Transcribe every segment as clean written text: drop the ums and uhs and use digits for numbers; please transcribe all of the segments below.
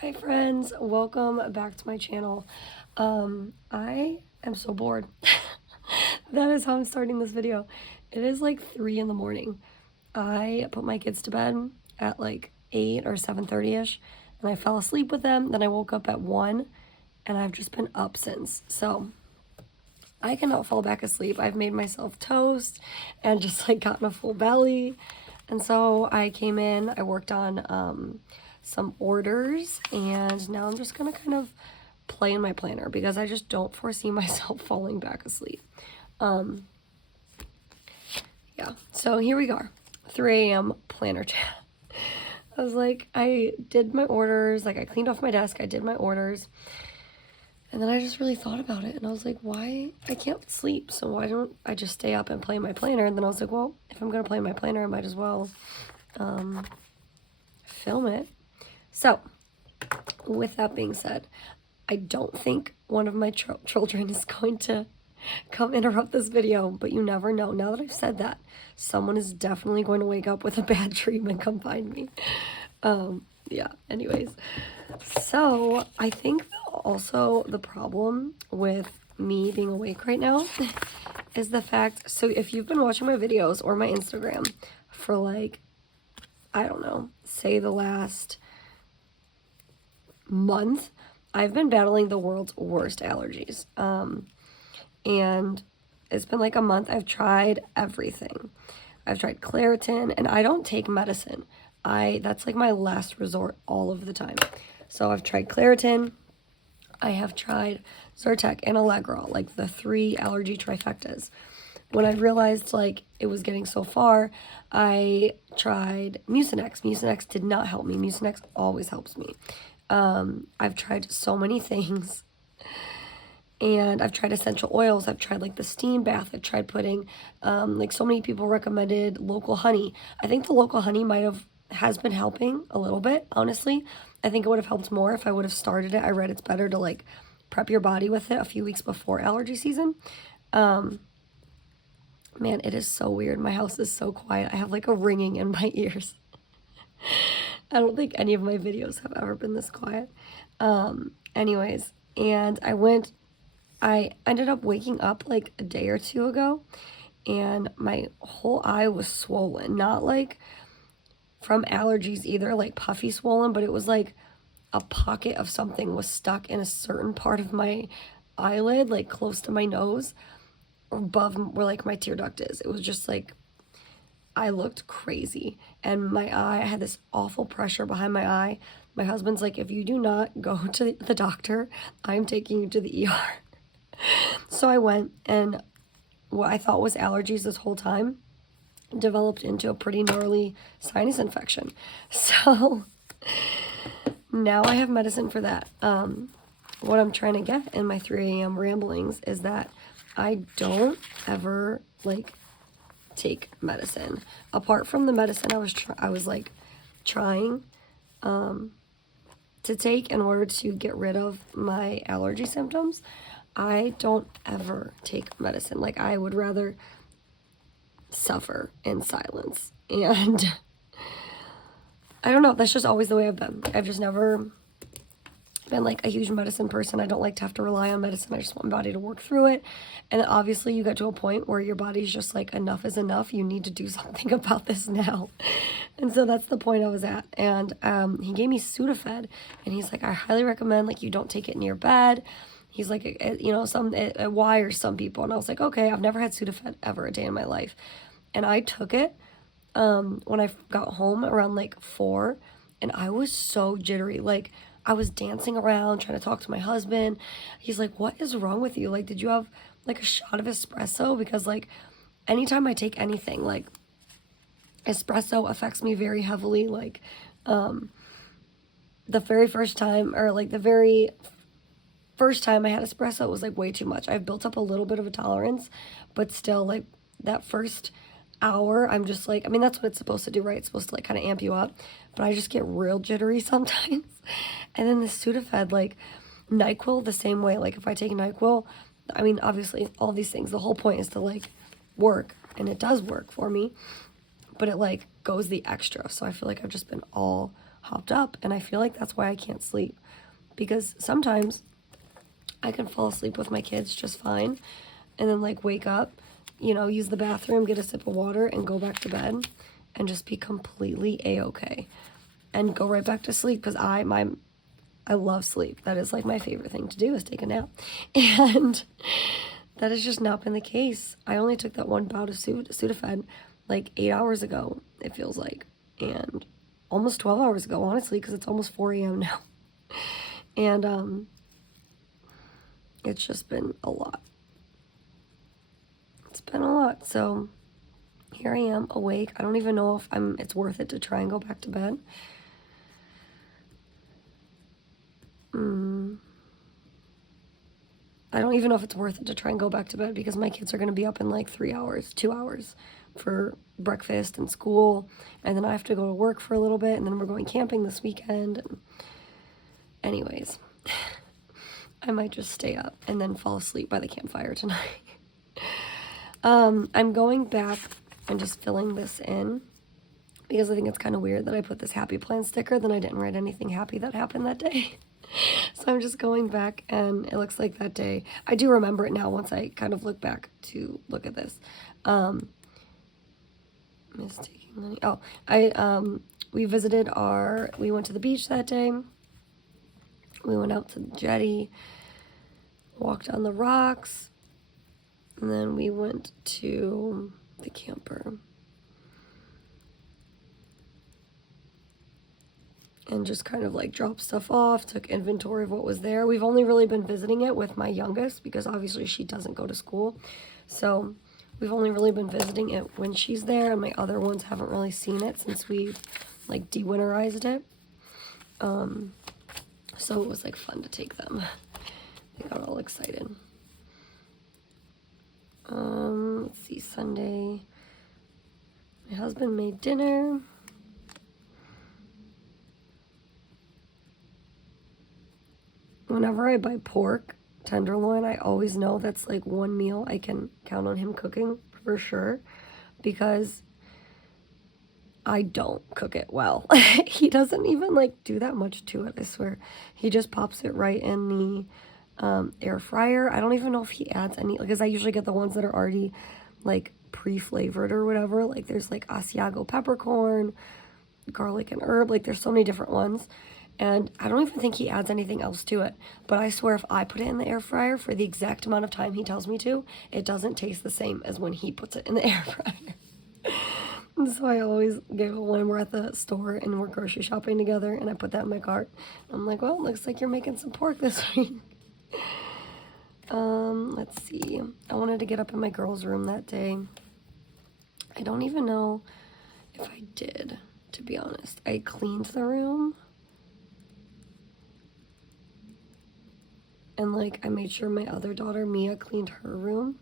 Hi friends, welcome back to my channel. I am so bored. That is how I'm starting this video. It is like 3 in the morning. I put my kids to bed at like 8 or 7:30ish and I fell asleep with them. Then I woke up at 1 and I've just been up since. So I cannot fall back asleep. I've made myself toast and just like gotten a full belly. And so I came in, I worked on some orders, and now I'm just gonna kind of play in my planner because I just don't foresee myself falling back asleep. Yeah, so here we go. 3 a.m. planner chat. I was like, I did my orders, like I cleaned off my desk, I did my orders. And then I just really thought about it and I was like, why? I can't sleep, so why don't I just stay up and play my planner? And then I was like, well, if I'm gonna play my planner, I might as well film it. So, with that being said, I don't think one of my children is going to come interrupt this video, but you never know. Now that I've said that, someone is definitely going to wake up with a bad dream and come find me. Yeah, anyways. So, I think also the problem with me being awake right now is the fact, so if you've been watching my videos or my Instagram for like, I don't know, say the last month, I've been battling the world's worst allergies. And it's been like a month. I've tried everything. I've tried Claritin, and I don't take medicine. That's like my last resort all of the time. So I've tried Claritin, I have tried Zyrtec and Allegro, like the 3 allergy trifectas. When I realized like it was getting so far, I tried Mucinex. Mucinex did not help me. Mucinex always helps me. I've tried so many things, and I've tried essential oils. I've tried like the steam bath. I've tried putting, like so many people recommended local honey. I think the local honey has been helping a little bit, honestly. I think it would have helped more if I would have started it. I read it's better to like prep your body with it a few weeks before allergy season. Man, it is so weird. My house is so quiet. I have like a ringing in my ears. I don't think any of my videos have ever been this quiet. Anyways, and I ended up waking up like a day or two ago, and my whole eye was swollen. Not like from allergies either, like puffy swollen, but it was like a pocket of something was stuck in a certain part of my eyelid, like close to my nose, or above where like my tear duct is. It was just like, I looked crazy, and my eye, I had this awful pressure behind my eye. My husband's like, if you do not go to the doctor, I'm taking you to the ER. So I went, and what I thought was allergies this whole time developed into a pretty gnarly sinus infection. So now I have medicine for that. What I'm trying to get in my 3 a.m. ramblings is that I don't ever like take medicine. Apart from the medicine I was like trying to take in order to get rid of my allergy symptoms, I don't ever take medicine. Like, I would rather suffer in silence. And I don't know, that's just always the way I've been. I've just never been like a huge medicine person. I don't like to have to rely on medicine. I just want my body to work through it. And obviously you get to a point where your body's just like, enough is enough. You need to do something about this now. And so that's the point I was at. And he gave me Sudafed, and he's like, I highly recommend like you don't take it near bed. He's like, you know, it wires some people. And I was like, okay, I've never had Sudafed ever a day in my life. And I took it when I got home around like 4, and I was so jittery. Like, I was dancing around trying to talk to my husband. He's like, what is wrong with you? Like, did you have like a shot of espresso? Because like anytime I take anything, like espresso affects me very heavily. Like the very first time, or like the very first time I had espresso, it was like way too much. I've built up a little bit of a tolerance, but still, like that first hour, I'm just like, I mean, that's what it's supposed to do, right? It's supposed to like kind of amp you up, but I just get real jittery sometimes. And then the Sudafed, like NyQuil, the same way. Like if I take NyQuil, I mean, obviously all these things, the whole point is to like work, and it does work for me, but it like goes the extra. So I feel like I've just been all hopped up, and I feel like that's why I can't sleep, because sometimes I can fall asleep with my kids just fine and then like wake up, use the bathroom, get a sip of water, and go back to bed and just be completely a-okay and go right back to sleep, because I love sleep. That is like my favorite thing to do, is take a nap. And that has just not been the case. I only took that one bout of Sudafed like 8 hours ago, it feels like, and almost 12 hours ago, honestly, because it's almost 4 a.m. now. And it's just been a lot. It's been a lot. So here I am, awake. I don't even know if it's worth it to try and go back to bed. I don't even know if it's worth it to try and go back to bed, because my kids are going to be up in like 3 hours, 2 hours for breakfast and school. And then I have to go to work for a little bit. And then we're going camping this weekend. And anyways, I might just stay up and then fall asleep by the campfire tonight. I'm going back and just filling this in, because I think it's kind of weird that I put this happy plan sticker, then I didn't write anything happy that happened that day. So I'm just going back, and it looks like that day, I do remember it now once I kind of look back to look at this. Mistaking money. Oh, we went to the beach that day. We went out to the jetty, walked on the rocks, and then we went to the camper. And just kind of like dropped stuff off, took inventory of what was there. We've only really been visiting it with my youngest, because obviously she doesn't go to school. So we've only really been visiting it when she's there, and my other ones haven't really seen it since we've like de-winterized it. So it was like fun to take them. They got all excited. Let's see, Sunday, my husband made dinner. Whenever I buy pork tenderloin, I always know that's like one meal I can count on him cooking for sure, because I don't cook it well. He doesn't even like do that much to it, I swear. He just pops it right in the air fryer. I don't even know if he adds any, because I usually get the ones that are already like pre-flavored or whatever. Like there's like Asiago peppercorn, garlic and herb, like there's so many different ones. And I don't even think he adds anything else to it. But I swear, if I put it in the air fryer for the exact amount of time he tells me to, it doesn't taste the same as when he puts it in the air fryer. And so I always giggle when we're at the store and we're grocery shopping together, and I put that in my cart. I'm like, well, it looks like you're making some pork this week. Let's see. I wanted to get up in my girls' room that day. I don't even know if I did, to be honest. I cleaned the room. And like I made sure my other daughter Mia cleaned her room,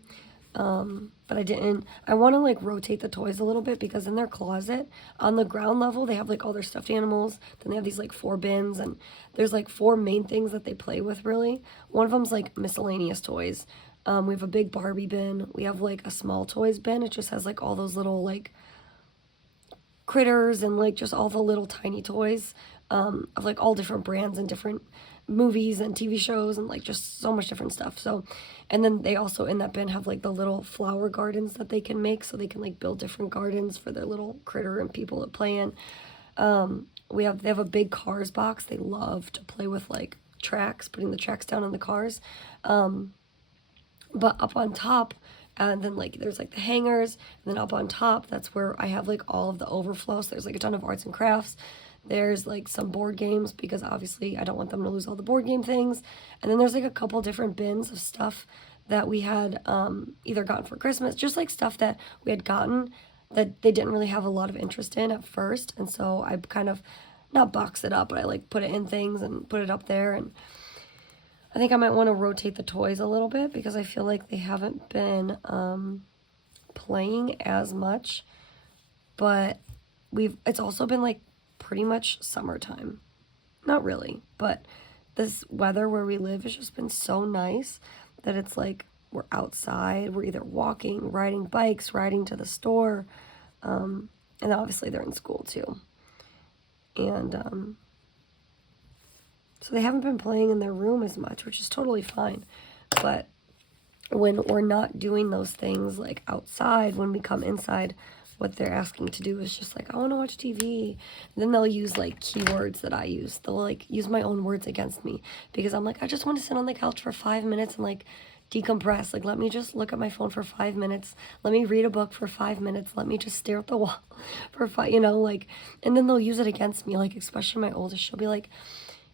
but I didn't. I want to like rotate the toys a little bit, because in their closet on the ground level they have like all their stuffed animals, then they have these like 4 bins, and there's like 4 main things that they play with really. One of them's like miscellaneous toys. We have a big Barbie bin, we have like a small toys bin. It just has like all those little like critters and like just all the little tiny toys of like all different brands and different movies and TV shows, and like just so much different stuff. So, and then they also in that bin have like the little flower gardens that they can make, so they can like build different gardens for their little critter and people to play in. They have a big cars box. They love to play with like tracks, putting the tracks down on the cars. But up on top, and then like there's like the hangers, and then up on top, that's where I have like all of the overflow. So there's like a ton of arts and crafts. There's like some board games, because obviously I don't want them to lose all the board game things. And then there's like a couple different bins of stuff that we had either gotten for Christmas, just like stuff that we had gotten that they didn't really have a lot of interest in at first. And so I kind of, not box it up, but I like put it in things and put it up there. And I think I might want to rotate the toys a little bit, because I feel like they haven't been playing as much. But it's also been like pretty much summertime. Not really, but this weather where we live has just been so nice that it's like we're outside, we're either walking, riding bikes, riding to the store, and obviously they're in school too. And so they haven't been playing in their room as much, which is totally fine. But when we're not doing those things like outside, when we come inside, what they're asking to do is just like, I want to watch TV. And then they'll use like keywords that I use. They'll like use my own words against me because I'm like, I just want to sit on the couch for 5 minutes and like decompress. Like, let me just look at my phone for 5 minutes. Let me read a book for 5 minutes. Let me just stare at the wall for 5, like, and then they'll use it against me. Like, especially my oldest, she'll be like,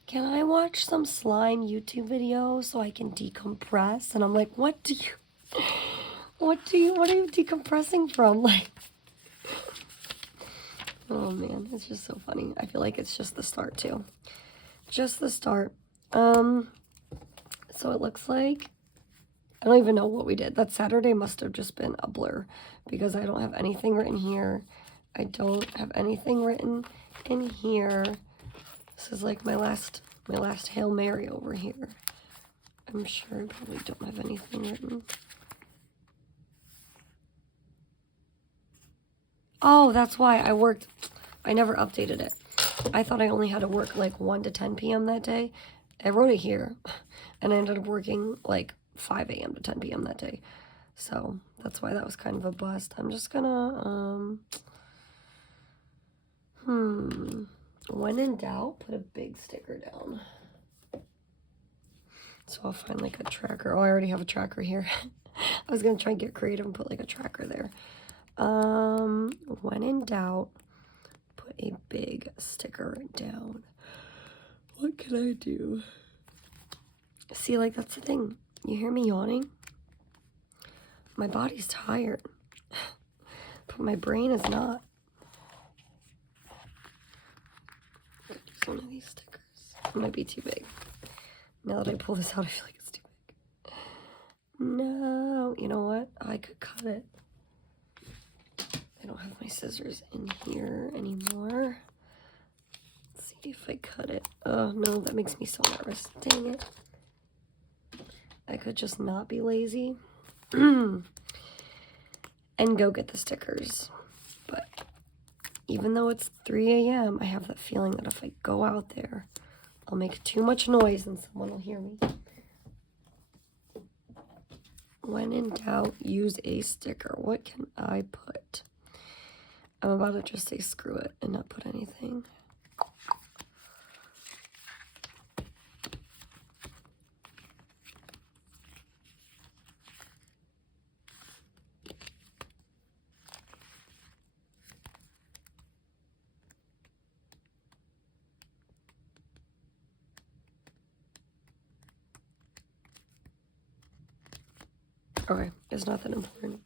can I watch some slime YouTube video so I can decompress? And I'm like, what are you decompressing from? Like, oh man, it's just so funny. I feel like it's just the start too. Just the start. So it looks like, I don't even know what we did. That Saturday must have just been a blur because I don't have anything written here. I don't have anything written in here. This is like my last Hail Mary over here. I'm sure I probably don't have anything written. Oh, that's why I never updated it. I thought I only had to work like 1 to 10 p.m. that day. I wrote it here, and I ended up working like 5 a.m. to 10 p.m. that day. So that's why that was kind of a bust. I'm just gonna, when in doubt, put a big sticker down. So I'll find like a tracker. Oh, I already have a tracker here. I was gonna try and get creative and put like a tracker there. When in doubt, put a big sticker down. What can I do? See, like, that's the thing. You hear me yawning? My body's tired, but my brain is not. Use one of these stickers. It might be too big. Now that I pull this out, I feel like it's too big. No, you know what? I could cut it. I don't have my scissors in here anymore. Let's see if I cut it. Oh, no, that makes me so nervous. Dang it. I could just not be lazy and go get the stickers. But even though it's 3 a.m., I have that feeling that if I go out there, I'll make too much noise and someone will hear me. When in doubt, use a sticker. What can I put? I'm about to just say screw it and not put anything. Okay, it's not that important.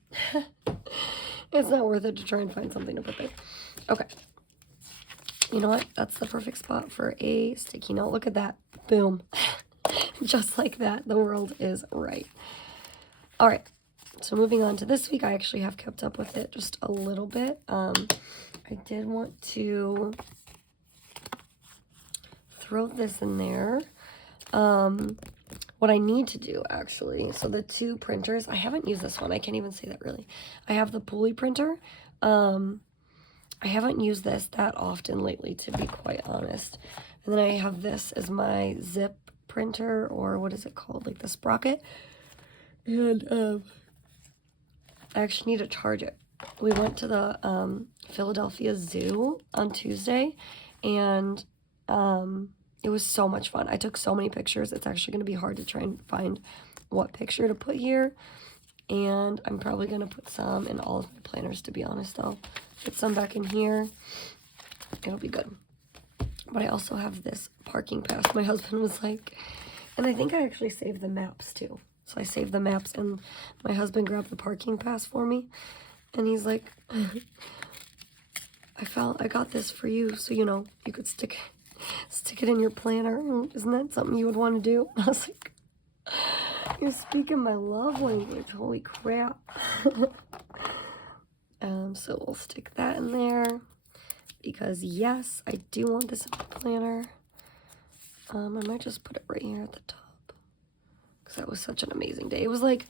It's not worth it to try and find something to put there. Okay. You know what? That's the perfect spot for a sticky note. Look at that. Boom. Just like that. The world is right. All right. So moving on to this week, I actually have kept up with it just a little bit. I did want to throw this in there. What I need to do, actually, so the 2 printers, I haven't used this one. I can't even say that, really. I have the pulley printer. I haven't used this that often lately, to be quite honest. And then I have this as my zip printer, or what is it called? Like the sprocket. And I actually need to charge it. We went to the Philadelphia Zoo on Tuesday, and it was so much fun. I took so many pictures. It's actually going to be hard to try and find what picture to put here. And I'm probably going to put some in all of my planners, to be honest. I'll put some back in here. It'll be good. But I also have this parking pass. My husband was like, and I think I actually saved the maps too. So I saved the maps, and my husband grabbed the parking pass for me. And he's like, I got this for you, so, you could stick it in your planner. Isn't that something you would want to do? I was like, you're speaking my love language. Holy crap. So we'll stick that in there because, yes, I do want this in my planner. I might just put it right here at the top because that was such an amazing day. It was like,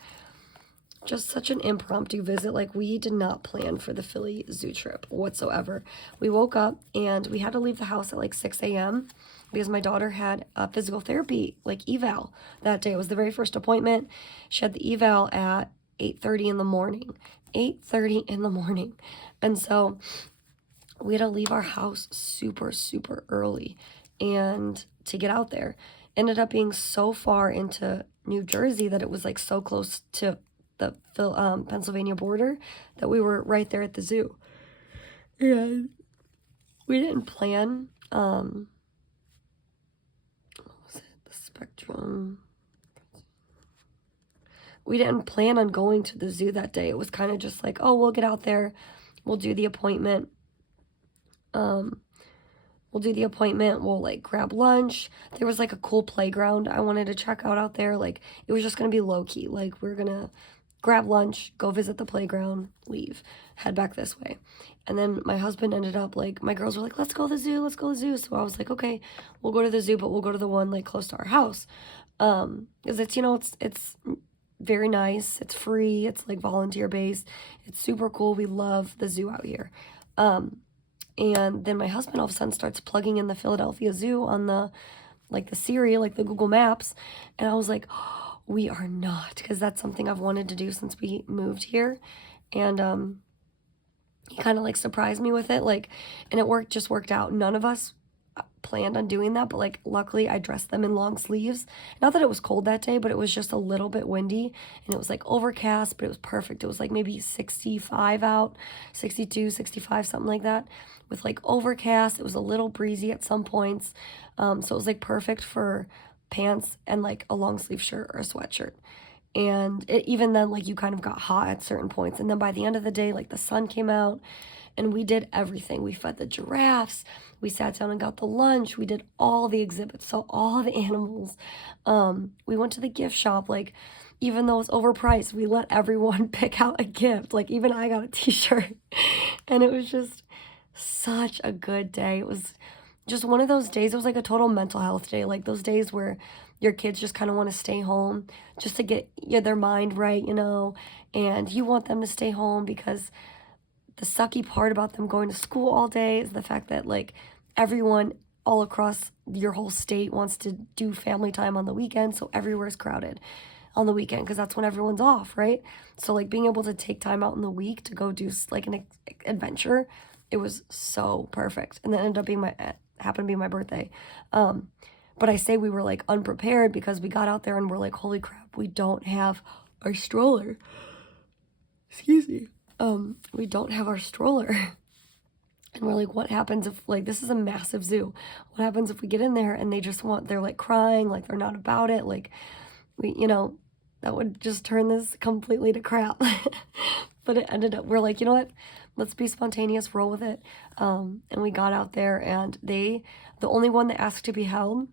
just such an impromptu visit. Like, we did not plan for the Philly zoo trip whatsoever. We woke up and we had to leave the house at like 6 a.m. because my daughter had a physical therapy, like, eval that day. It was the very first appointment. She had the eval at 8:30 in the morning. 8:30 in the morning. And so we had to leave our house super, super early and to get out there. Ended up being so far into New Jersey that it was like so close to the Pennsylvania border that we were right there at the zoo. And we didn't plan, what was it? The Spectrum. We didn't plan on going to the zoo that day. It was kind of just like, oh, we'll get out there. We'll do the appointment. We'll like grab lunch. There was like a cool playground I wanted to check out there. Like, it was just gonna be low key. Like, we're gonna grab lunch, go visit the playground, leave, head back this way. And then my husband ended up, like, my girls were like, let's go to the zoo, let's go to the zoo. So I was like, okay, we'll go to the zoo, but we'll go to the one like close to our house. Because it's, you know, it's very nice, it's free, it's like volunteer based, it's super cool. We love the zoo out here. And then my husband all of a sudden starts plugging in the Philadelphia Zoo on the Siri, like the Google Maps. And I was like, oh, we are not, because that's something I've wanted to do since we moved here. And he kind of like surprised me with it. Like, and it just worked out. None of us planned on doing that, but like, luckily I dressed them in long sleeves. Not that it was cold that day, but it was just a little bit windy and it was like overcast, but it was perfect. It was like maybe 65 out, 62, 65, something like that, with like overcast. It was a little breezy at some points. So it was like perfect for pants and like a long sleeve shirt or a sweatshirt. And even then, like, you kind of got hot at certain points. And then by the end of the day, like, the sun came out and we did everything. We fed the giraffes. We sat down and got the lunch. We did all the exhibits, so all the animals. We went to the gift shop. Like, even though it's overpriced, we let everyone pick out a gift. Like, even I got a t-shirt. And it was just such a good day. It was just one of those days. It was like a total mental health day. Like, those days where your kids just kind of want to stay home just to get their mind right, you know, and you want them to stay home because the sucky part about them going to school all day is the fact that, like, everyone all across your whole state wants to do family time on the weekend, so everywhere's crowded on the weekend because that's when everyone's off, right? So, like, being able to take time out in the week to go do, like, an adventure, it was so perfect. And then ended up happened to be my birthday. But I say we were, like, unprepared because we got out there and we're like, holy crap, we don't have our stroller. Excuse me. We don't have our stroller. And we're like, what happens if, like, this is a massive zoo. What happens if we get in there and they're, like, crying, like, they're not about it? Like, that would just turn this completely to crap. But it ended up, we're like, you know what? Let's be spontaneous, roll with it. And we got out there and the only one that asked to be held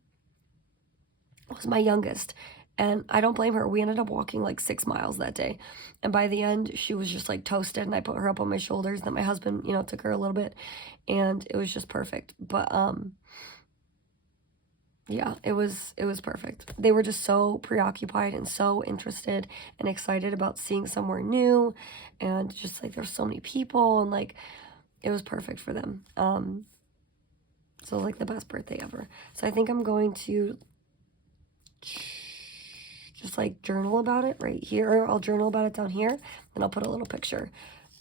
was my youngest, and I don't blame her. We ended up walking like 6 miles that day, and by the end she was just like toasted, and I put her up on my shoulders, and then my husband took her a little bit, and it was just perfect. But yeah, it was perfect. They were just so preoccupied and so interested and excited about seeing somewhere new, and just like there's so many people, and like it was perfect for them. So it was like the best birthday ever. So I think I'm going to just like journal about it right here, or I'll journal about it down here, and I'll put a little picture.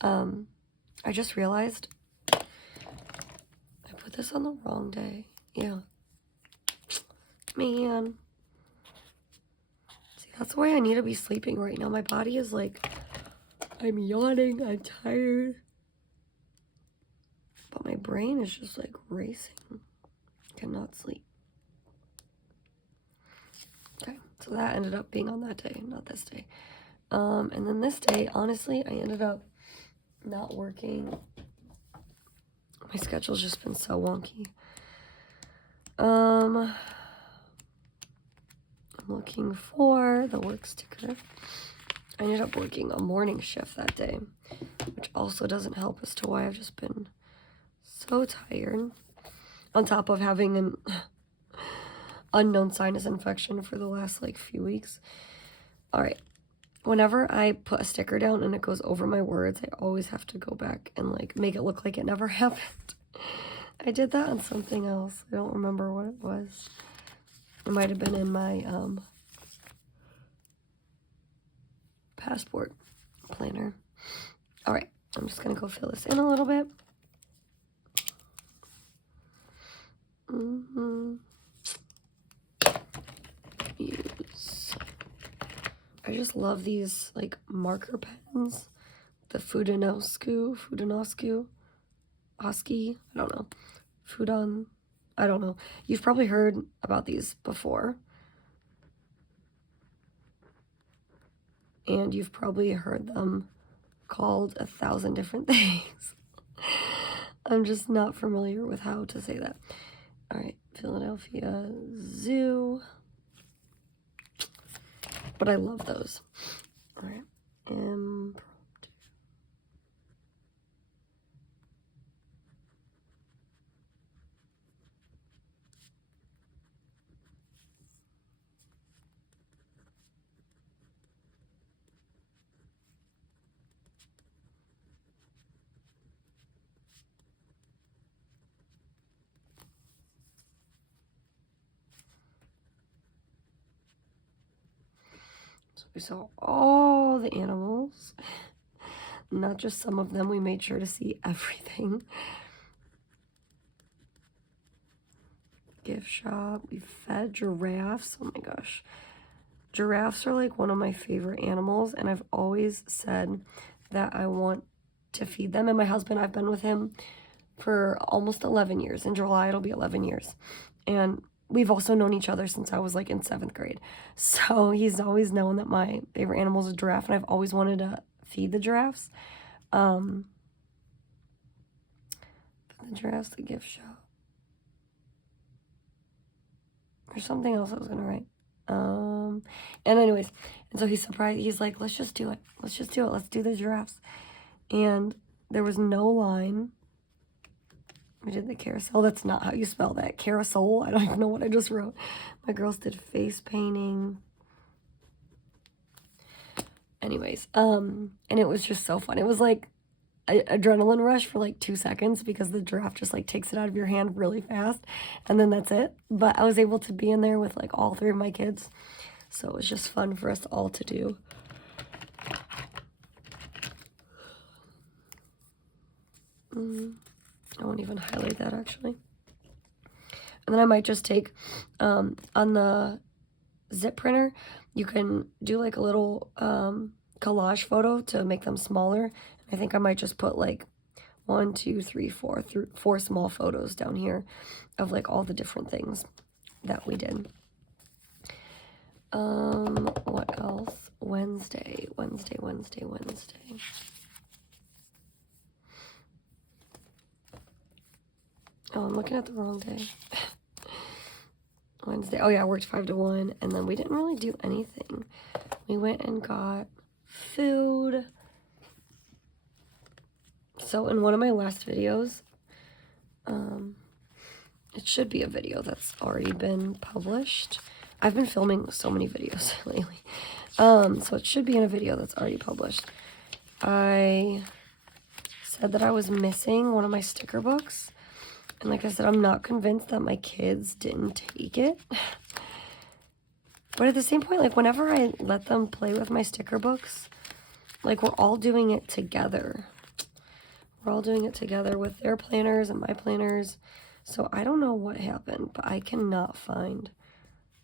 I just realized I put this on the wrong day. Yeah, man. See, that's why I need to be sleeping right now. My body is like, I'm yawning, I'm tired, but my brain is just like racing. I cannot sleep. Okay, so that ended up being on that day, not this day. And then this day, honestly, I ended up not working. My schedule's just been so wonky. I'm looking for the work sticker. I ended up working a morning shift that day, which also doesn't help as to why I've just been so tired, on top of having an unknown sinus infection for the last like few weeks. All right, whenever I put a sticker down and it goes over my words, I always have to go back and like make it look like it never happened. I did that on something else. I don't remember what it was. It might have been in my passport planner. All right, I'm just gonna go fill this in a little bit. Use. I just love these like marker pens. The Fudanosku, Oski, I don't know. Fudon, I don't know. You've probably heard about these before. And you've probably heard them called 1,000 different things. I'm just not familiar with how to say that. All right, Philadelphia Zoo. But I love those. All right, impromptu. So we saw all the animals, not just some of them. We made sure to see everything. Gift shop. We fed giraffes. Oh my gosh. Giraffes are like one of my favorite animals, and I've always said that I want to feed them. And my husband, I've been with him for almost 11 years. In July, it'll be 11 years. And we've also known each other since I was like in 7th grade. So he's always known that my favorite animal is a giraffe, and I've always wanted to feed the giraffes. The giraffes, the gift shop. There's something else I was gonna write. And anyways, and so he's surprised. He's like, let's just do it. Let's just do it. Let's do the giraffes. And there was no line. We did the carousel. That's not how you spell that. Carousel. I don't even know what I just wrote. My girls did face painting. Anyways, and it was just so fun. It was like an adrenaline rush for like 2 seconds because the giraffe just like takes it out of your hand really fast, and then that's it. But I was able to be in there with like all 3 of my kids, so it was just fun for us all to do. I won't even highlight that actually. And then I might just take, on the zip printer, you can do like a little collage photo to make them smaller. I think I might just put like 1, 2, 3, 4 small photos down here of like all the different things that we did. What else? Wednesday. Oh, I'm looking at the wrong day. Wednesday. Oh yeah, I worked 5 to 1, and then we didn't really do anything. We went and got food. So in one of my last videos, it should be a video that's already been published. I've been filming so many videos lately. So it should be in a video that's already published. I said that I was missing one of my sticker books. And like I said, I'm not convinced that my kids didn't take it. But at the same point, like whenever I let them play with my sticker books, like we're all doing it together. We're all doing it together with their planners and my planners. So I don't know what happened, but I cannot find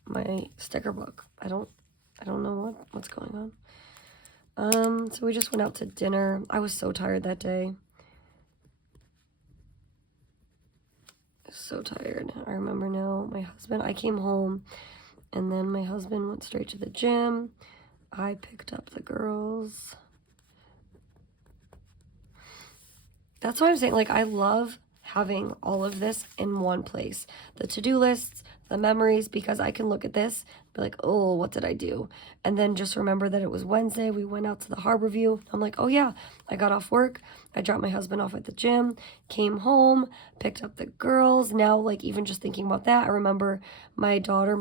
my sticker book. I don't know what's going on. So we just went out to dinner. I was so tired that day. So tired. I remember now, I came home, and then my husband went straight to the gym. I picked up the girls. That's what I'm saying. Like, I love having all of this in one place. The to-do lists, the memories, because I can look at this, be like, oh, what did I do? And then just remember that it was Wednesday. We went out to the harbor view. I'm like, oh yeah, I got off work. I dropped my husband off at the gym, came home, picked up the girls. Now, like, even just thinking about that, I remember my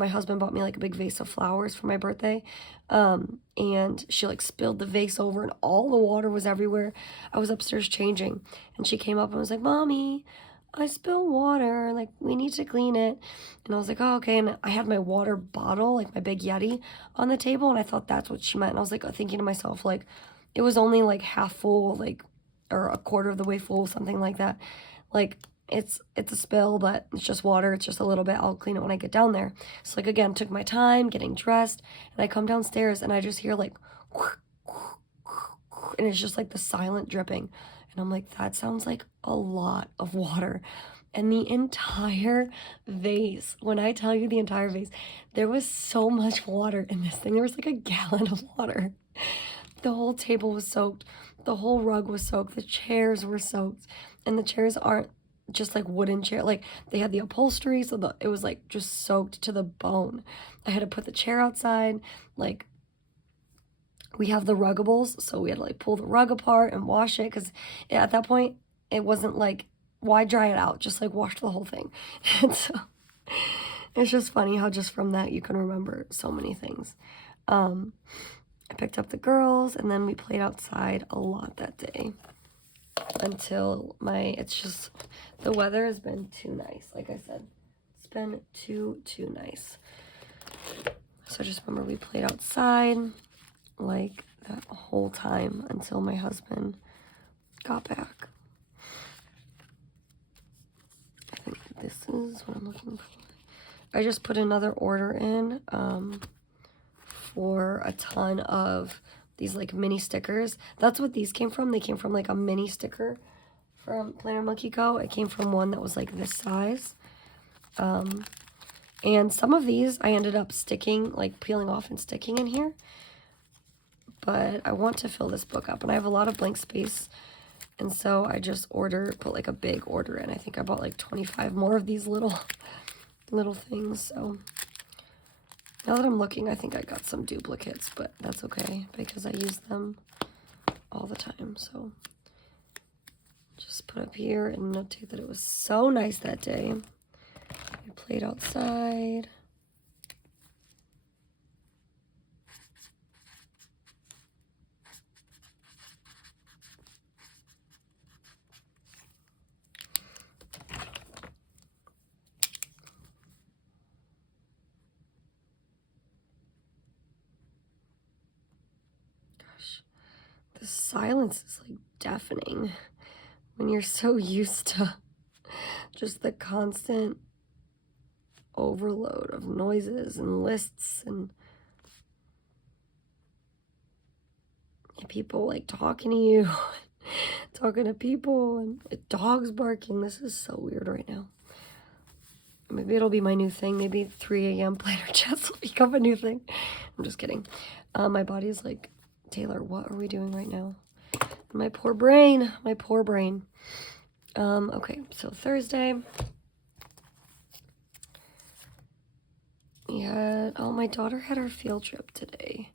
husband bought me like a big vase of flowers for my birthday. And she like spilled the vase over and all the water was everywhere. I was upstairs changing and she came up and was like, Mommy, I spilled water, like we need to clean it. And I was like, oh, okay. And I had my water bottle, like my big Yeti, on the table, and I thought that's what she meant. And I was like thinking to myself, like, it was only like half full, like, or a quarter of the way full, something like that. Like, it's a spill, but it's just water. It's just a little bit. I'll clean it when I get down there. So like, again, took my time getting dressed, and I come downstairs and I just hear like, and it's just like the silent dripping. And I'm like, that sounds like a lot of water. And the entire vase, when I tell you the entire vase, there was so much water in this thing. There was like a gallon of water. The whole table was soaked. The whole rug was soaked. The chairs were soaked. And the chairs aren't just like wooden chair. Like, they had the upholstery, so it was like just soaked to the bone. I had to put the chair outside. Like, we have the ruggables, so we had to like pull the rug apart and wash it, because at that point it wasn't like, why dry it out, just like wash the whole thing. And so it's just funny how just from that you can remember so many things. I picked up the girls and then we played outside a lot that day until it's just, the weather has been too nice. Like I said, it's been too nice. So just remember we played outside like that whole time until my husband got back. I think this is what I'm looking for. I just put another order in for a ton of these like mini stickers. That's what these came from. They came from like a mini sticker from Planner Monkey Co. It came from one that was like this size. And some of these I ended up sticking, like peeling off and sticking in here. But I want to fill this book up, and I have a lot of blank space, and so I just put like a big order in. I think I bought like 25 more of these little things. So now that I'm looking, I think I got some duplicates, but that's okay because I use them all the time. So just put up here and notate that it was so nice that day. We played outside. The silence is like deafening when you're so used to just the constant overload of noises and lists and people like talking to you, talking to people, and dogs barking. This is so weird right now. Maybe it'll be my new thing. Maybe 3 a.m. planner chats will become a new thing. I'm just kidding. My body's like, Taylor, what are we doing right now? My poor brain. My poor brain. Okay, so Thursday. We had, my daughter had her field trip today.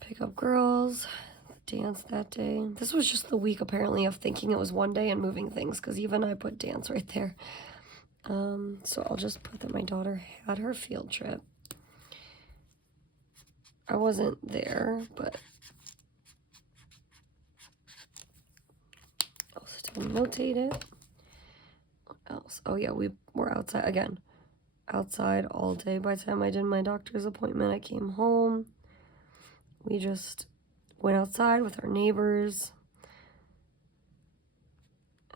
Pick up girls, dance that day. This was just the week, apparently, of thinking it was one day and moving things, because even I put dance right there. So I'll just put that my daughter had her field trip. I wasn't there, but I'll still notate it. What else? Oh yeah, we were outside again. Outside all day. By the time I did my doctor's appointment, I came home. We just went outside with our neighbors.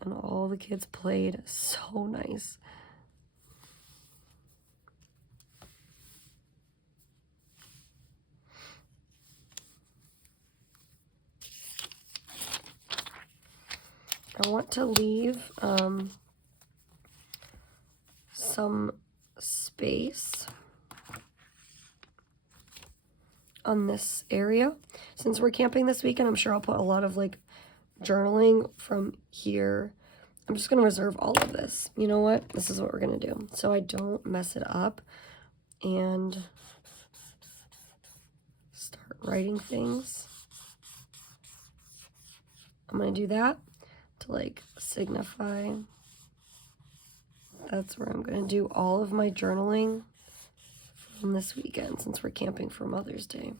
And all the kids played. So nice. I want to leave some space on this area. Since we're camping this weekend, I'm sure I'll put a lot of like journaling from here I'm just going to reserve all of this. You know what? This is what we're going to do. So I don't mess it up and start writing things. I'm going to do that to like signify that's where I'm going to do all of my journaling from this weekend since we're camping for Mother's Day.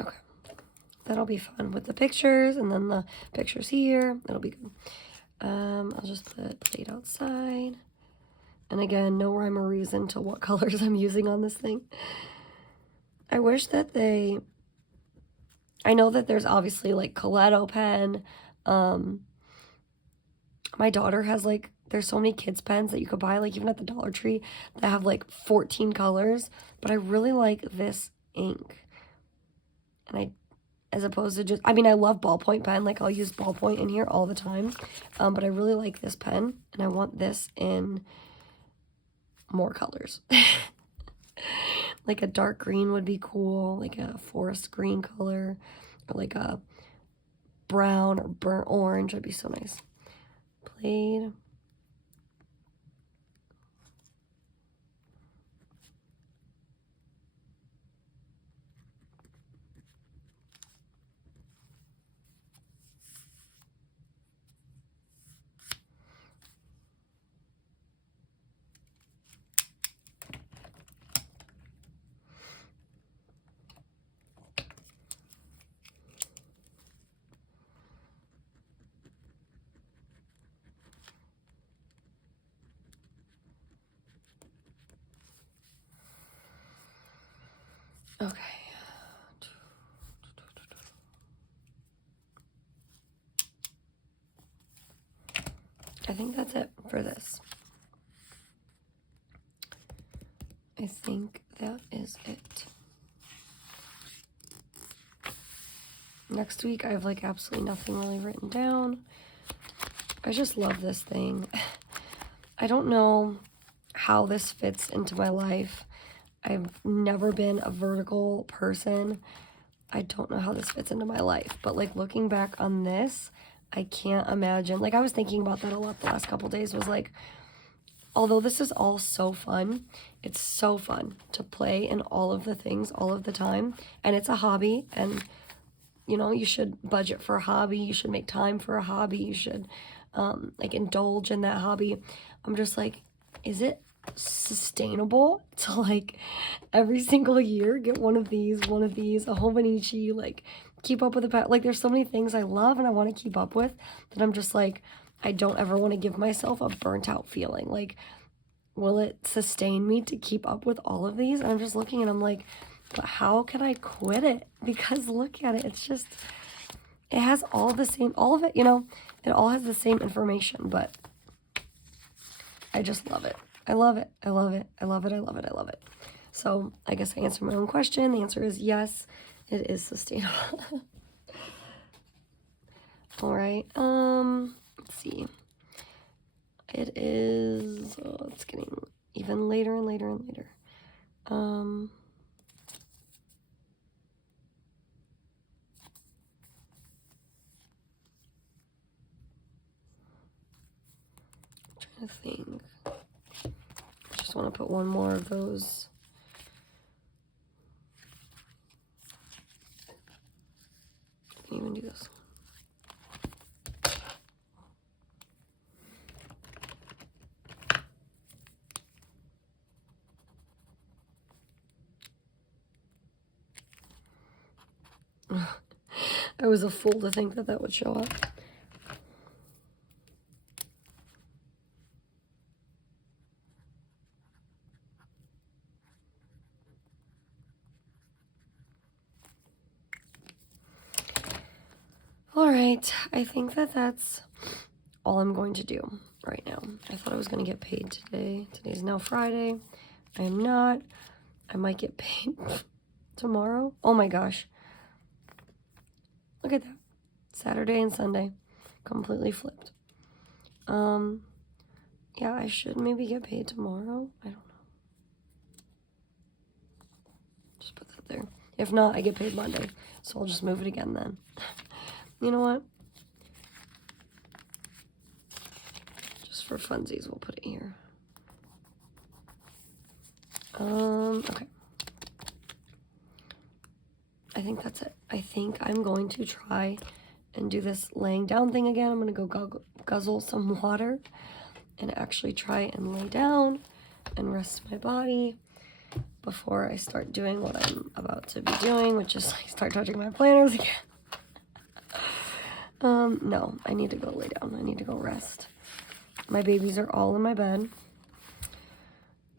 Okay, that'll be fun with the pictures and then the pictures here. It'll be good. I'll just put played outside. And again, no rhyme or reason to what colors I'm using on this thing. I wish that I know that there's obviously like Coletto pen. My daughter has like, there's so many kids pens that you could buy like even at the Dollar Tree that have like 14 colors. But I really like this ink. And as opposed to just, I mean, I love ballpoint pen. Like I'll use ballpoint in here all the time. But I really like this pen and I want this in more colors. Like a dark green would be cool, like a forest green color, or like a brown or burnt orange would be so nice. Played. Okay. I think that's it for this. I think that is it. Next week, I have like absolutely nothing really written down. I just love this thing. I don't know how this fits into my life. I've never been a vertical person. I don't know how this fits into my life, but like looking back on this, I can't imagine. Like I was thinking about that a lot the last couple days, was like, although this is all so fun, it's so fun to play in all of the things all of the time. And it's a hobby, and you know, you should budget for a hobby. You should make time for a hobby. You should like indulge in that hobby. I'm just like, is it sustainable to like every single year get one of these, a Hobonichi, like keep up with the pet? Like there's so many things I love and I want to keep up with that I'm just like, I don't ever want to give myself a burnt out feeling. Like, will it sustain me to keep up with all of these? And I'm just looking and I'm like, but how can I quit it? Because look at it. It's just, it has all the same, all of it, you know, it all has the same information, but I just love it. I love it. I love it. I love it. I love it. I love it. So I guess I answered my own question. The answer is yes, it is sustainable. All right. Let's see. It is, it's getting even later and later and later. Trying to think. Just want to put one more of those. I can even do this. I was a fool to think that that would show up. All right, I think that that's all I'm going to do right now. I thought I was going to get paid today. Today's now Friday. I am not. I might get paid tomorrow. Oh my gosh. Look at that. Saturday and Sunday. Completely flipped. Yeah, I should maybe get paid tomorrow. I don't know. Just put that there. If not, I get paid Monday. So I'll just move it again then. You know what? Just for funsies, we'll put it here. Okay. I think that's it. I think I'm going to try and do this laying down thing again. I'm going to go guzzle some water and actually try and lay down and rest my body before I start doing what I'm about to be doing, which is like start touching my planners again. No, I need to go lay down. I need to go rest. My babies are all in my bed.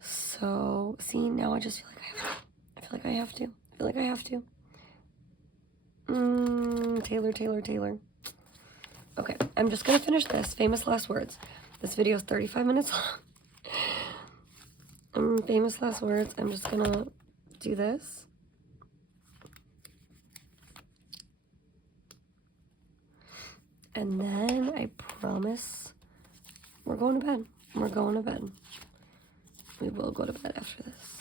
So, see, now I just feel like I feel like I have to. I feel like I have to. Taylor. Okay, I'm just gonna finish this. Famous last words. This video is 35 minutes long. Famous last words. I'm just gonna do this. And then I promise we're going to bed. We're going to bed. We will go to bed after this.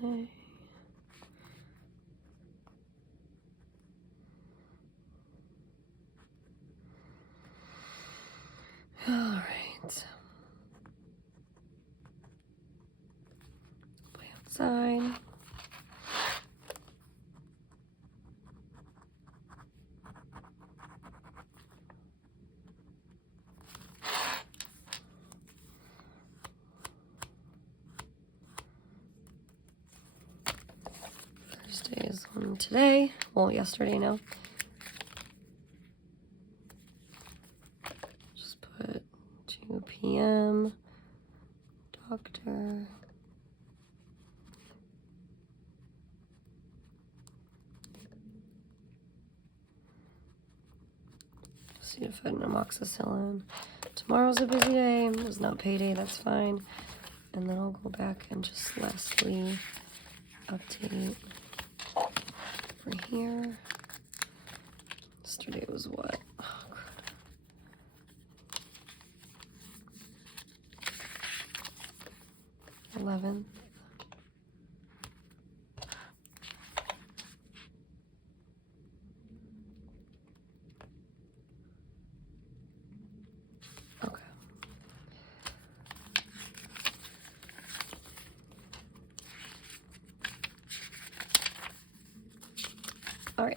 Play. All right. Play outside. Thursday is on today. Well, yesterday now. Just put 2 p.m. Doctor. Sudafed and amoxicillin. Tomorrow's a busy day. It's not payday. That's fine. And then I'll go back and just lastly update for here. Yesterday was what? Oh, God. 11th. Okay. All right.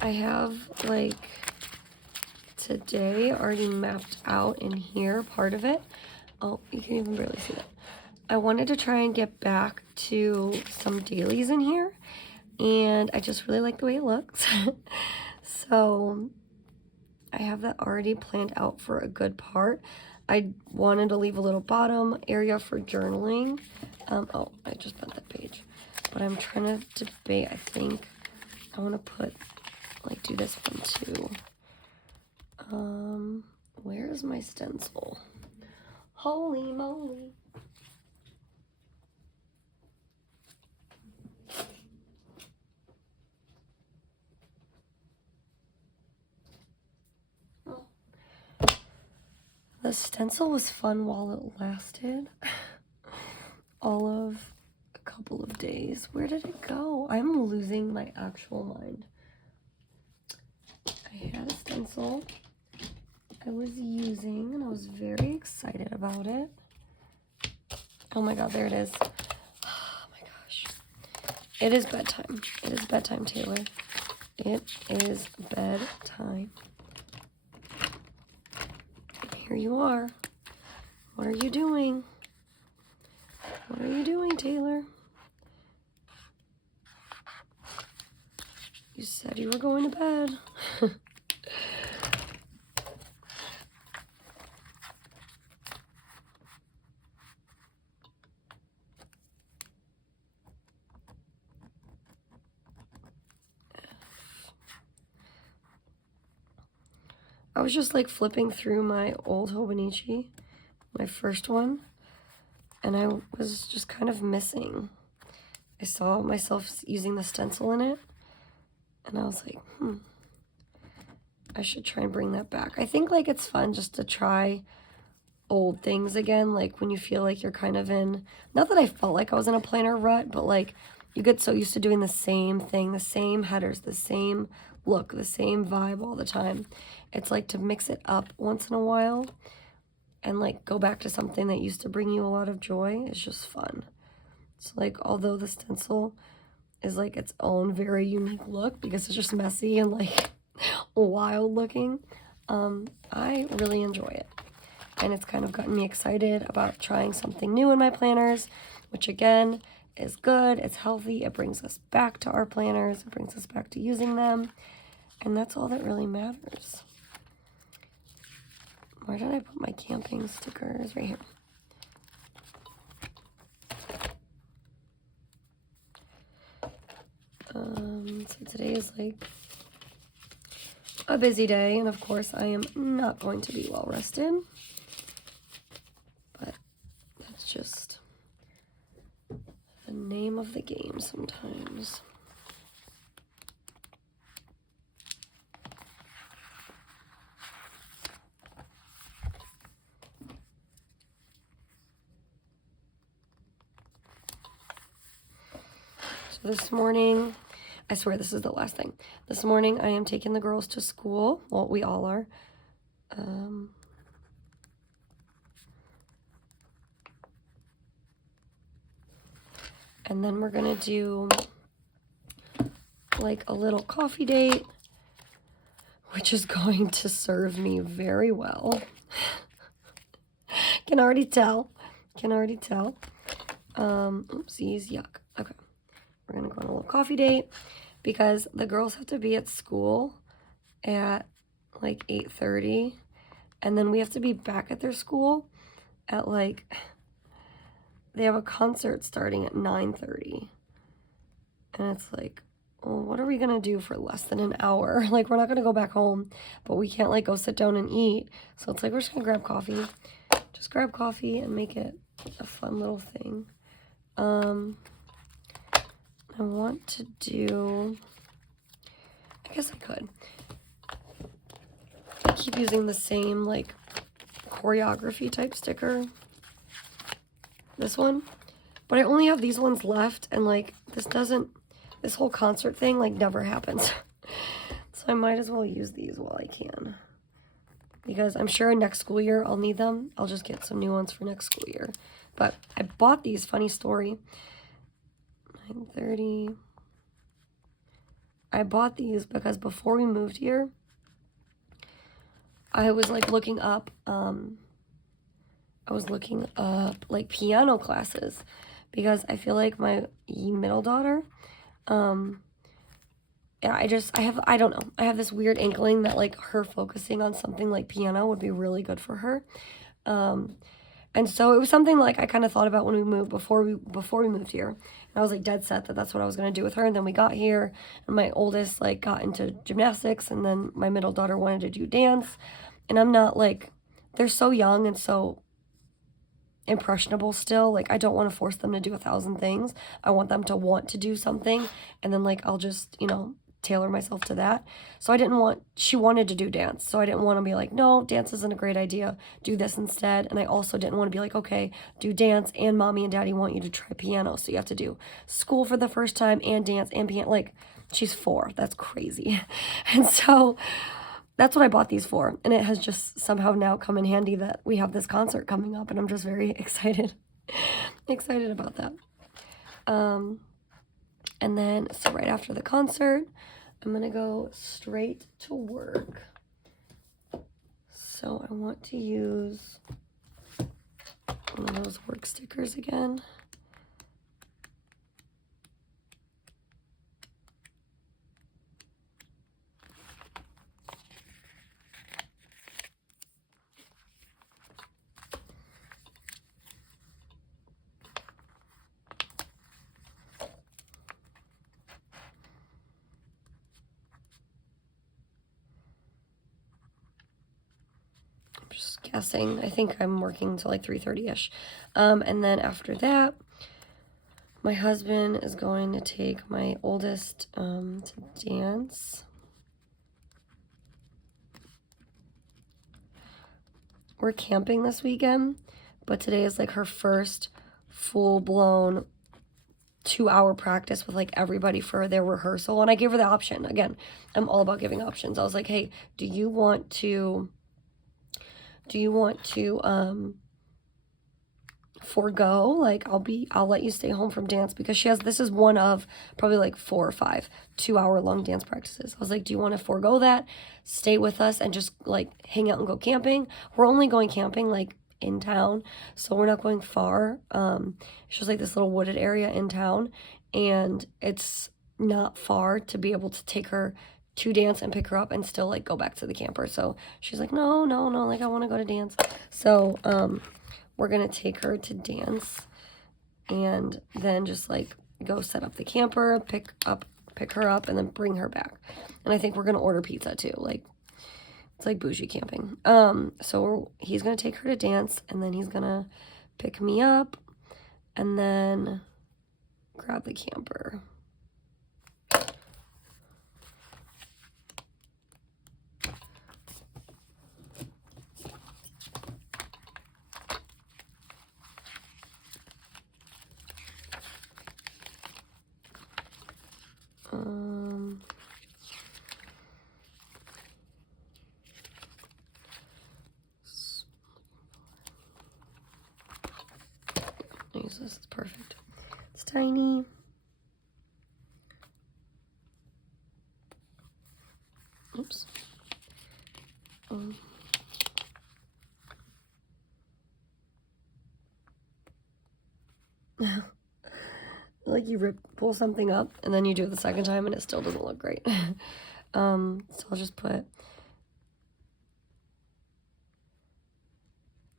I have like today already mapped out in here, part of it. Oh, you can even barely see that. I wanted to try and get back to some dailies in here, and I just really like the way it looks. So I have that already planned out for a good part. I wanted to leave a little bottom area for journaling. Oh, I just bent that page. But I'm trying to debate, I think I want to put, like, do this one too. Where is my stencil? Holy moly. Oh. The stencil was fun while it lasted. All of a couple of days. Where did it go? I'm losing my actual mind. I had a stencil I was using, and I was very excited about it. Oh my god, there it is. Oh my gosh. It is bedtime. It is bedtime, Taylor. It is bedtime. Here you are. What are you doing? What are you doing, Taylor? You said you were going to bed. I was just like flipping through my old Hobonichi, my first one, and I was just kind of missing. I saw myself using the stencil in it, and I was like, I should try and bring that back. I think like it's fun just to try old things again, like when you feel like you're kind of in, not that I felt like I was in a planner rut, but like you get so used to doing the same thing, the same headers, the same look, the same vibe all the time. It's like to mix it up once in a while and like go back to something that used to bring you a lot of joy is just fun. So like, although the stencil is like its own very unique look because it's just messy and like wild looking, I really enjoy it. And it's kind of gotten me excited about trying something new in my planners, which again is good, it's healthy, it brings us back to our planners, it brings us back to using them, and that's all that really matters. Where did I put my camping stickers? Right here. So today is like a busy day, and of course I am not going to be well rested, but that's just the name of the game sometimes. So this morning, I swear this is the last thing. This morning I am taking the girls to school. Well, we all are. And then we're gonna do like a little coffee date, which is going to serve me very well. Can already tell. Can already tell. Oopsies, yuck. Okay. We're gonna go on a little coffee date because the girls have to be at school at like 8:30, and then we have to be back at their school at like, they have a concert starting at 9:30, and it's like, well, what are we gonna do for less than an hour? Like, we're not gonna go back home, but we can't like go sit down and eat, so it's like we're just gonna grab coffee. Just grab coffee and make it a fun little thing. I want to do, I guess I could. I keep using the same like choreography type sticker, this one, but I only have these ones left, and like this whole concert thing like never happens. So I might as well use these while I can, because I'm sure next school year I'll need them. I'll just get some new ones for next school year. But I bought these, funny story, 9:30. I bought these because before we moved here, I was like looking up, like piano classes, because I feel like my middle daughter, yeah, I don't know. I have this weird inkling that like her focusing on something like piano would be really good for her. And so it was something like I kind of thought about when we moved, before we moved here. And I was like dead set that that's what I was going to do with her. And then we got here, and my oldest like got into gymnastics, and then my middle daughter wanted to do dance. And I'm not like, they're so young and so impressionable still. Like, I don't want to force them to do 1,000 things. I want them to want to do something, and then like I'll just, you know, tailor myself to that. So she wanted to do dance, so I didn't want to be like, no, dance isn't a great idea, do this instead. And I also didn't want to be like, okay, do dance and mommy and daddy want you to try piano, so you have to do school for the first time and dance and piano. Like, she's 4, that's crazy. And so that's what I bought these for, and it has just somehow now come in handy that we have this concert coming up, and I'm just very excited about that. And then, so right after the concert, I'm gonna go straight to work. So I want to use one of those work stickers again. Just guessing. I think I'm working until like 3:30ish. And then after that, my husband is going to take my oldest to dance. We're camping this weekend, but today is like her first full-blown 2-hour practice with like everybody for their rehearsal. And I gave her the option. Again, I'm all about giving options. I was like, hey, do you want to forego, like I'll let you stay home from dance, because this is one of probably like 4 or 5 2-hour long dance practices. I was like, do you want to forego that, stay with us and just like hang out and go camping? We're only going camping like in town, so we're not going far. It's just like this little wooded area in town, and it's not far to be able to take her to dance and pick her up and still like go back to the camper. So she's like, no, like I want to go to dance. So we're gonna take her to dance and then just like go set up the camper, pick her up, and then bring her back. And I think we're gonna order pizza too. Like, it's like bougie camping. So he's gonna take her to dance, and then he's gonna pick me up and then grab the camper. Use this, it's perfect. It's tiny. Oops. Like you pull something up and then you do it the second time and it still doesn't look great. So I'll just put,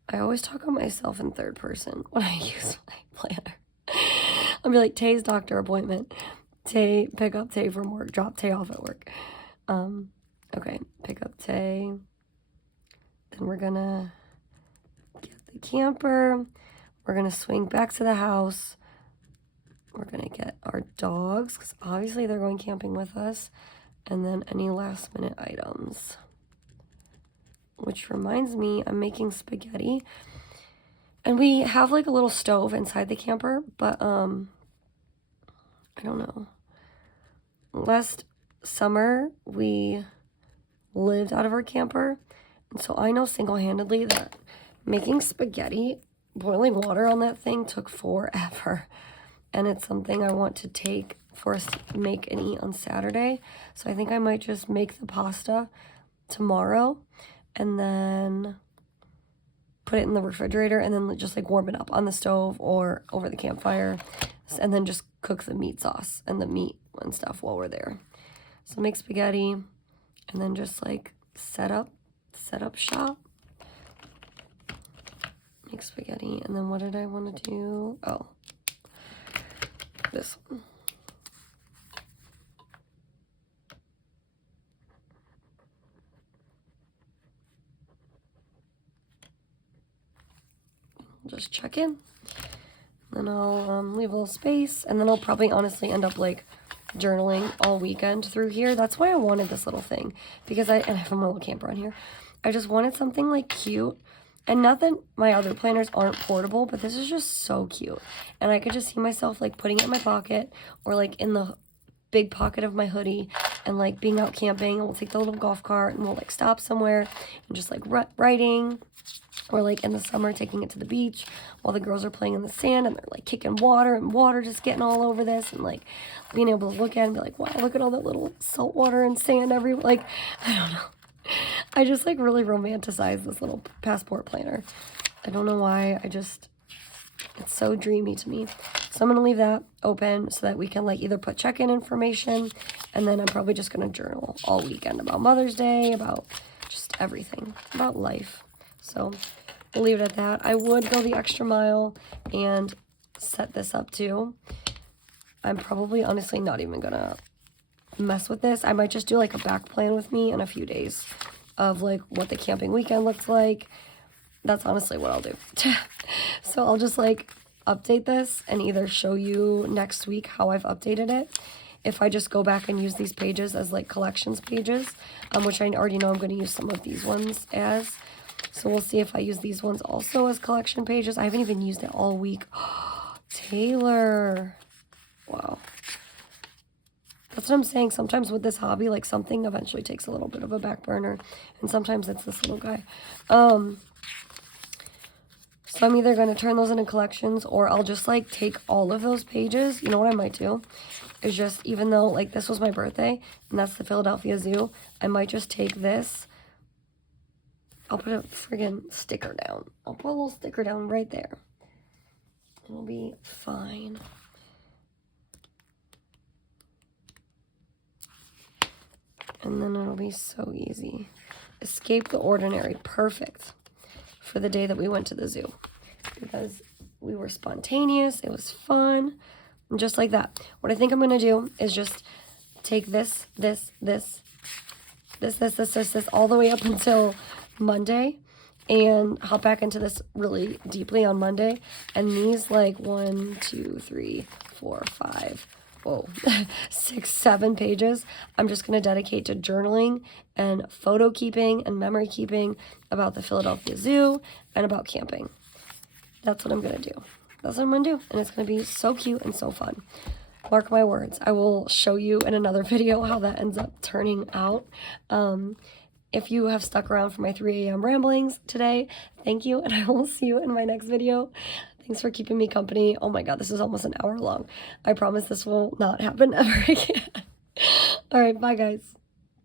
I always talk about myself in third person when I use my planner. I'll be like, Tay's doctor appointment. Tay, pick up Tay from work, drop Tay off at work. Okay, pick up Tay. Then we're gonna get the camper. We're gonna swing back to the house. We're gonna get our dogs, because obviously they're going camping with us. And then any last minute items. Which reminds me, I'm making spaghetti. And we have like a little stove inside the camper, but I don't know. Last summer, we lived out of our camper. And so I know single-handedly that making spaghetti, boiling water on that thing took forever. And it's something I want to take for us to make and eat on Saturday. So I think I might just make the pasta tomorrow and then put it in the refrigerator and then just like warm it up on the stove or over the campfire, and then just cook the meat sauce and the meat and stuff while we're there. So make spaghetti and then just like set up shop. Make spaghetti, and then what did I want to do? Oh, this one. Just check in. Then I'll leave a little space, and then I'll probably honestly end up like journaling all weekend through here. That's why I wanted this little thing, because I have a little camper on here. I just wanted something like cute, and not that my other planners aren't portable, but this is just so cute. And I could just see myself like putting it in my pocket or like in the big pocket of my hoodie and like being out camping, and we'll take the little golf cart and we'll like stop somewhere and just like writing, or like in the summer taking it to the beach while the girls are playing in the sand and they're like kicking water and water just getting all over this, and like being able to look at it and be like, wow, look at all that little salt water and sand everywhere. Like, I don't know. I just like really romanticize this little passport planner. I don't know why. It's so dreamy to me. So I'm going to leave that open so that we can like either put check-in information, and then I'm probably just going to journal all weekend about Mother's Day, about just everything, about life. So we'll leave it at that. I would go the extra mile and set this up too. I'm probably honestly not even going to mess with this. I might just do like a back plan with me in a few days of like what the camping weekend looks like. That's honestly what I'll do. So I'll just like update this and either show you next week how I've updated it. If I just go back and use these pages as like collections pages, which I already know I'm going to use some of these ones as. So we'll see if I use these ones also as collection pages. I haven't even used it all week. Taylor. Wow. That's what I'm saying. Sometimes with this hobby, like something eventually takes a little bit of a back burner. And sometimes it's this little guy. So I'm either going to turn those into collections, or I'll just like take all of those pages. You know what I might do is just, even though like this was my birthday and that's the Philadelphia Zoo, I might just take this. I'll put a friggin' sticker down. I'll put a little sticker down right there. It'll be fine. And then it'll be so easy. Escape the ordinary. Perfect for the day that we went to the zoo, because we were spontaneous. It was fun. And just like that. What I think I'm going to do is just take this all the way up until Monday and hop back into this really deeply on Monday. And these like 1, 2, 3, 4, 5, 6, 7 pages, I'm just going to dedicate to journaling and photo keeping and memory keeping about the Philadelphia Zoo and about camping. That's what I'm going to do. That's what I'm going to do. And it's going to be so cute and so fun. Mark my words. I will show you in another video how that ends up turning out. If you have stuck around for my 3 a.m. ramblings today, thank you, and I will see you in my next video. Thanks for keeping me company. Oh my god, this is almost an hour long. I promise this will not happen ever again. All right, bye guys.